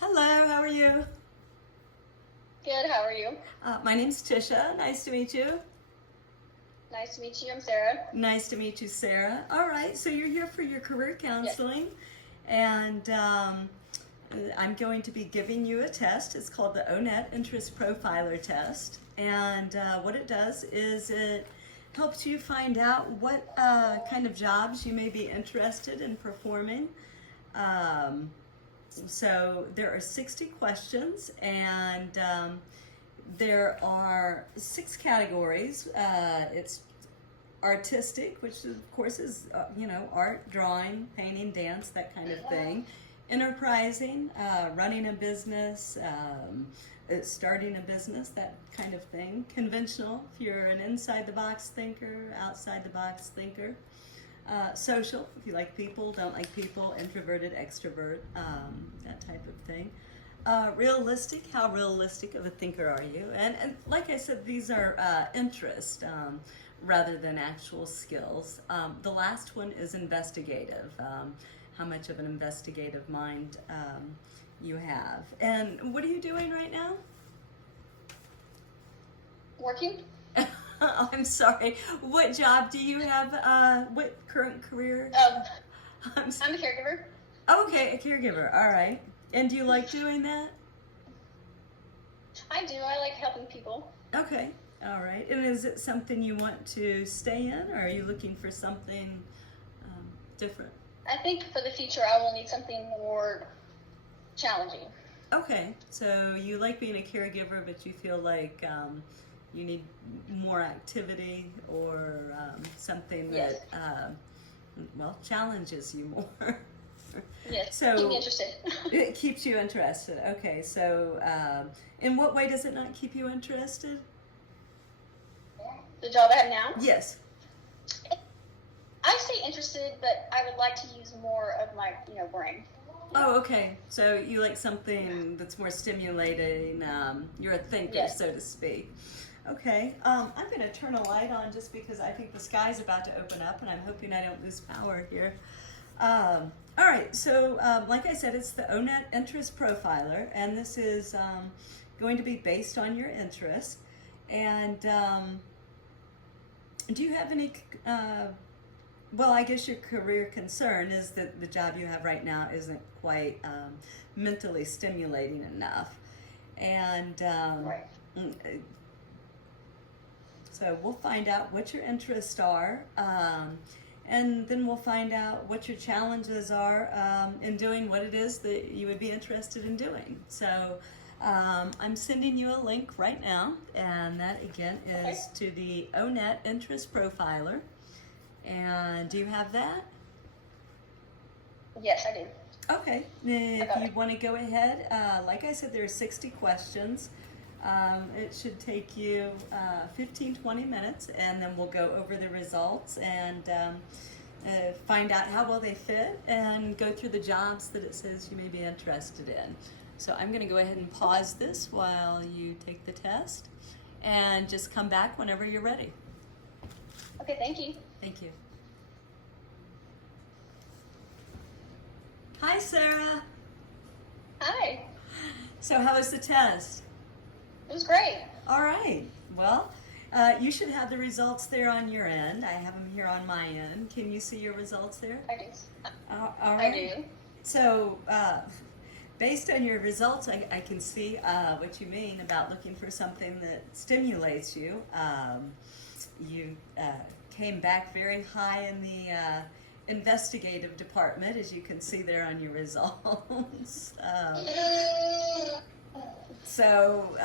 Hello, how are you? Good, how are you? My name's Tisha. Nice to meet you. Nice to meet you. I'm Sarah. Nice to meet you, Sarah. All right, so you're here for your career Yes. counseling, and I'm going to be giving you a test. It's called the ONET Interest Profiler Test, and what it does is it helps you find out what kind of jobs you may be interested in performing. Um, so there are 60 questions, and there are 6 categories. It's artistic, which of course is art, drawing, painting, dance, that kind of thing. Enterprising, running a business, starting a business, that kind of thing. Conventional, if you're an inside the box thinker, outside the box thinker. Social, if you like people, don't like people, introverted, extrovert, that type of thing. Realistic, how realistic of a thinker are you? And like I said, these are interest rather than actual skills. The last one is investigative, how much of an investigative mind you have. And what are you doing right now? Working? Oh, I'm sorry. What job do you have? What current career? I'm I'm a caregiver. Okay, a caregiver. All right. And do you like doing that? I do. I like helping people. Okay. All right. And is it something you want to stay in, or are you looking for something different? I think for the future I will need something more challenging. Okay. So you like being a caregiver, but you feel like you need more activity or something that, challenges you more. Yes. So Keep me interested. it keeps you interested. Okay. So in what way does it not keep you interested? The job I have now? Yes. I stay interested, but I would like to use more of my, brain. Oh, okay. So you like something that's more stimulating. You're a thinker, Yes. so to speak. Okay. I'm going to turn a light on just because I think the sky's about to open up, and I'm hoping I don't lose power here. All right. So, like I said, it's the ONET Interest Profiler, and this is going to be based on your interests. And do you have any? Well, I guess your career concern is that the job you have right now isn't quite mentally stimulating enough. And Right. so we'll find out what your interests are, and then we'll find out what your challenges are in doing what it is that you would be interested in doing. So I'm sending you a link right now, and that again is to the ONET Interest Profiler. And do you have that? Yes, I do. Okay. If you want to go ahead, like I said, there are 60 questions. It should take you 15-20 minutes, and then we'll go over the results and find out how well they fit and go through the jobs that it says you may be interested in. So I'm going to go ahead and pause this while you take the test, and just come back whenever you're ready. Okay, thank you. Thank you. Hi, Sarah. Hi. So how was the test? It was great. All right. Well, you should have the results there on your end. I have them here on my end. Can you see your results there? I do. All right. I do. So, based on your results, I can see what you mean about looking for something that stimulates you. You came back very high in the investigative department, as you can see there on your results. So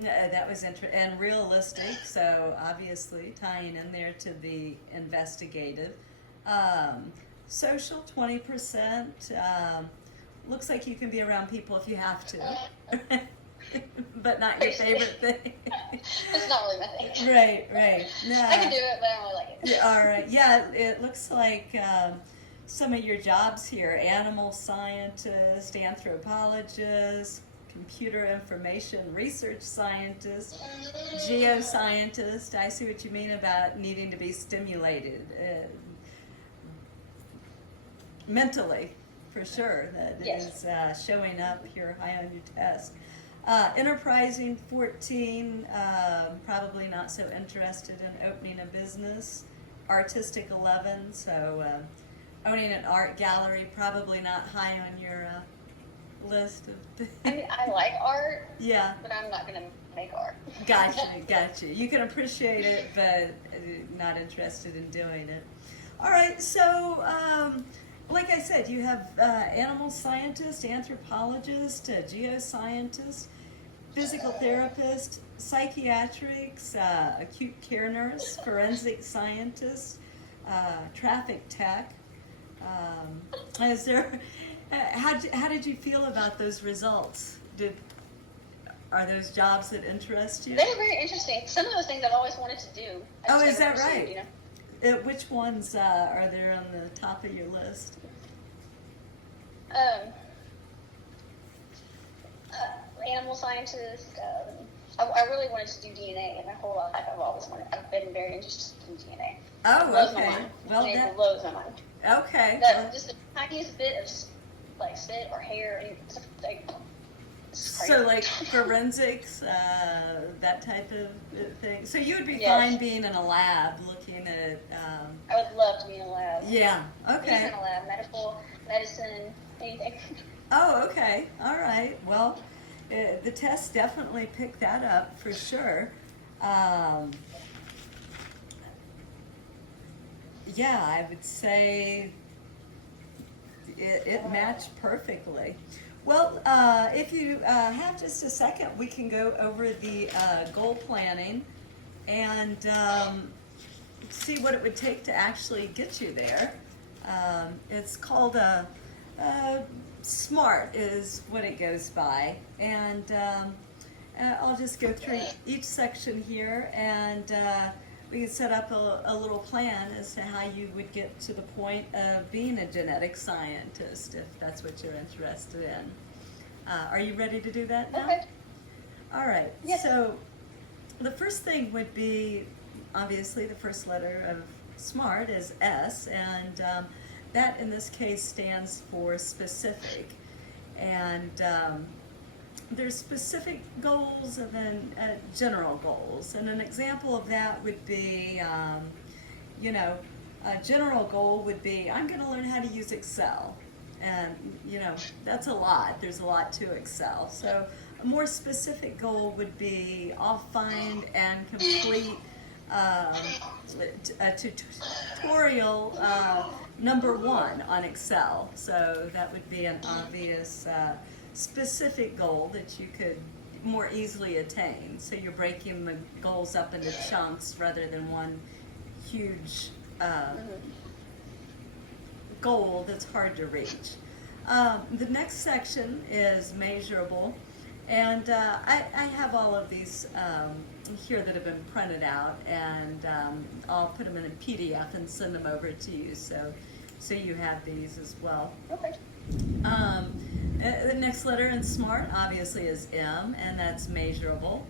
that was interesting and realistic. So obviously tying in there to the investigative. Social, 20%. Looks like you can be around people if you have to, but not your favorite thing. It's not really my thing. Right. No. I can do it, but I don't really like it. Yeah, all right. Yeah, it looks like some of your jobs here: animal scientist, anthropologist, computer information research scientist, geoscientist. I see what you mean about needing to be stimulated mentally for sure. That Yes. is showing up here high on your test. Enterprising, 14, probably not so interested in opening a business. Artistic, 11, so owning an art gallery, probably not high on your list of I mean, I like art, Yeah, but I'm not gonna make art. gotcha. You can appreciate it, but not interested in doing it. All right, so like I said, you have animal scientist, anthropologist, geoscientist, physical therapist, psychiatrics, acute care nurse, forensic scientist, traffic tech. Is there? How did you feel about those results? Are those jobs that interest you? They're very interesting. Some of those things I've always wanted to do. I Oh, just is never that pursued, right? You know? Which ones are there on the top of your list? Animal scientist. I really wanted to do DNA my whole life. I've been very interested in DNA. Oh, It blows my okay. mind. Well, DNA blows my mind. okay. That just the tiniest bit of like spit or hair, and stuff like. It's crazy. So, like forensics, that type of thing. So you would be Yes. fine being in a lab looking at. I would love to be in a lab. Yeah. Any Okay. kind of lab, medical, medicine, anything. Oh, okay. All right. Well, the test definitely picked that up for sure. Yeah, I would say it matched perfectly. Well, if you have just a second, we can go over the goal planning and see what it would take to actually get you there. It's called a SMART is what it goes by, and I'll just go through each section here, and we can set up a little plan as to how you would get to the point of being a genetic scientist, if that's what you're interested in. Are you ready to do that now? Okay. All right. Yes. So the first thing would be, obviously, the first letter of SMART is S, and that in this case stands for specific. And there's specific goals and then general goals. And an example of that would be, a general goal would be, I'm going to learn how to use Excel. And, that's a lot. There's a lot to Excel. So a more specific goal would be, I'll find and complete a tutorial number 1 on Excel. So that would be an obvious specific goal that you could more easily attain. So you're breaking the goals up into chunks rather than one huge goal that's hard to reach. The next section is measurable, and I have all of these here that have been printed out, and I'll put them in a PDF and send them over to you, so you have these as well. Okay. The next letter in SMART obviously is M, and that's measurable.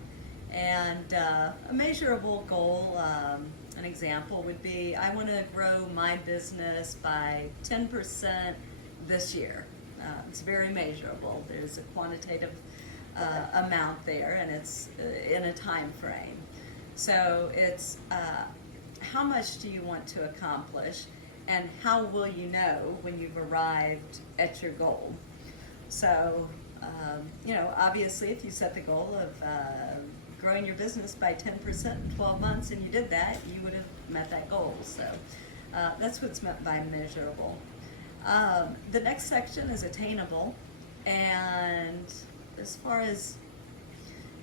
And a measurable goal, an example would be, I want to grow my business by 10% this year. It's very measurable. There's a quantitative amount there, and it's in a time frame. So it's how much do you want to accomplish, and how will you know when you've arrived at your goal? So, obviously, if you set the goal of growing your business by 10% in 12 months and you did that, you would have met that goal. So that's what's meant by measurable. The next section is attainable, and as far as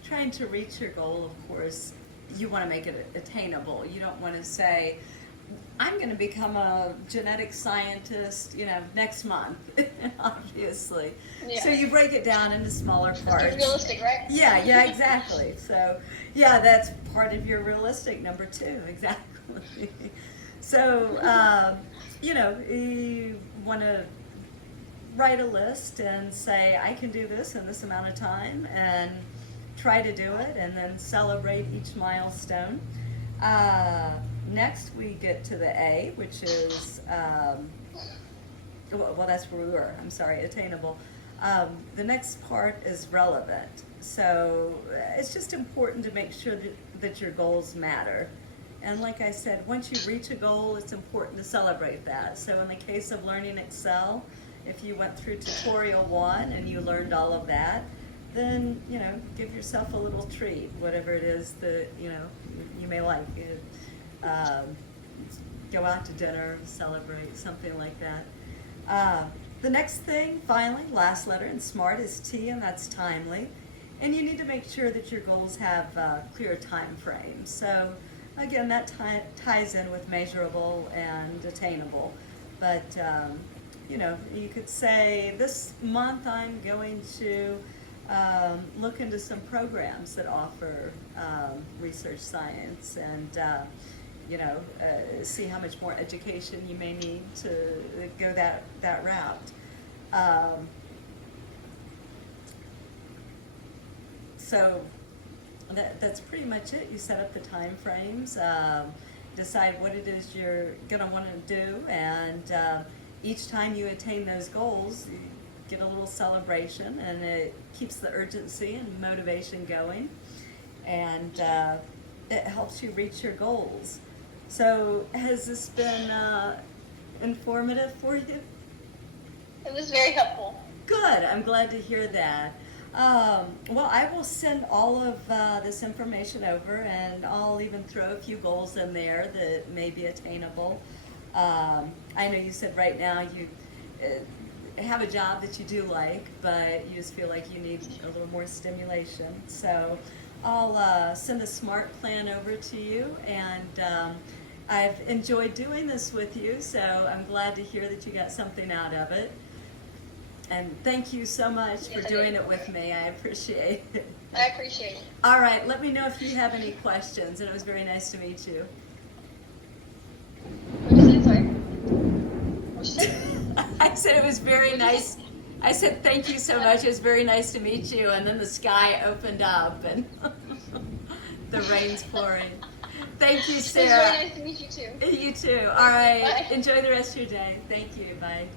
trying to reach your goal, of course, you want to make it attainable. You don't want to say, I'm going to become a genetic scientist, next month, obviously. Yeah. So you break it down into smaller parts. Just realistic, right? Yeah, exactly. So, yeah, that's part of your realistic number 2, exactly. So, you want to write a list and say, I can do this in this amount of time, and try to do it, and then celebrate each milestone. Next, we get to the A, which is, well, that's where we were. I'm sorry, attainable. The next part is relevant. So it's just important to make sure that your goals matter. And like I said, once you reach a goal, it's important to celebrate that. So in the case of learning Excel, if you went through tutorial 1 and you learned all of that, then, you know, give yourself a little treat, whatever it is that, you know, you may like. Go out to dinner, celebrate, something like that. The next thing, finally, last letter in SMART is T, and that's timely. And you need to make sure that your goals have clear time frames. So again, that ties in with measurable and attainable. But you know, you could say this month I'm going to look into some programs that offer research science, and you know, see how much more education you may need to go that route. So that's pretty much it. You set up the time frames, decide what it is you're going to want to do, and each time you attain those goals, you get a little celebration, and it keeps the urgency and motivation going, and it helps you reach your goals. So has this been informative for you? It was very helpful. Good. I'm glad to hear that. Well, I will send all of this information over, and I'll even throw a few goals in there that may be attainable. I know you said right now you have a job that you do like, but you just feel like you need a little more stimulation. So I'll send a SMART plan over to you, and I've enjoyed doing this with you, so I'm glad to hear that you got something out of it. And thank you so much for doing it with me. I appreciate it. I appreciate it. All right, let me know if you have any questions, and it was very nice to meet you. What did you say? Sorry. What did you say? I said it was very nice. I said thank you so much. It was very nice to meet you, and then the sky opened up, and the rain's pouring. Thank you, Sarah. It was very nice to meet you too. You too. All right. Bye. Enjoy the rest of your day. Thank you. Bye.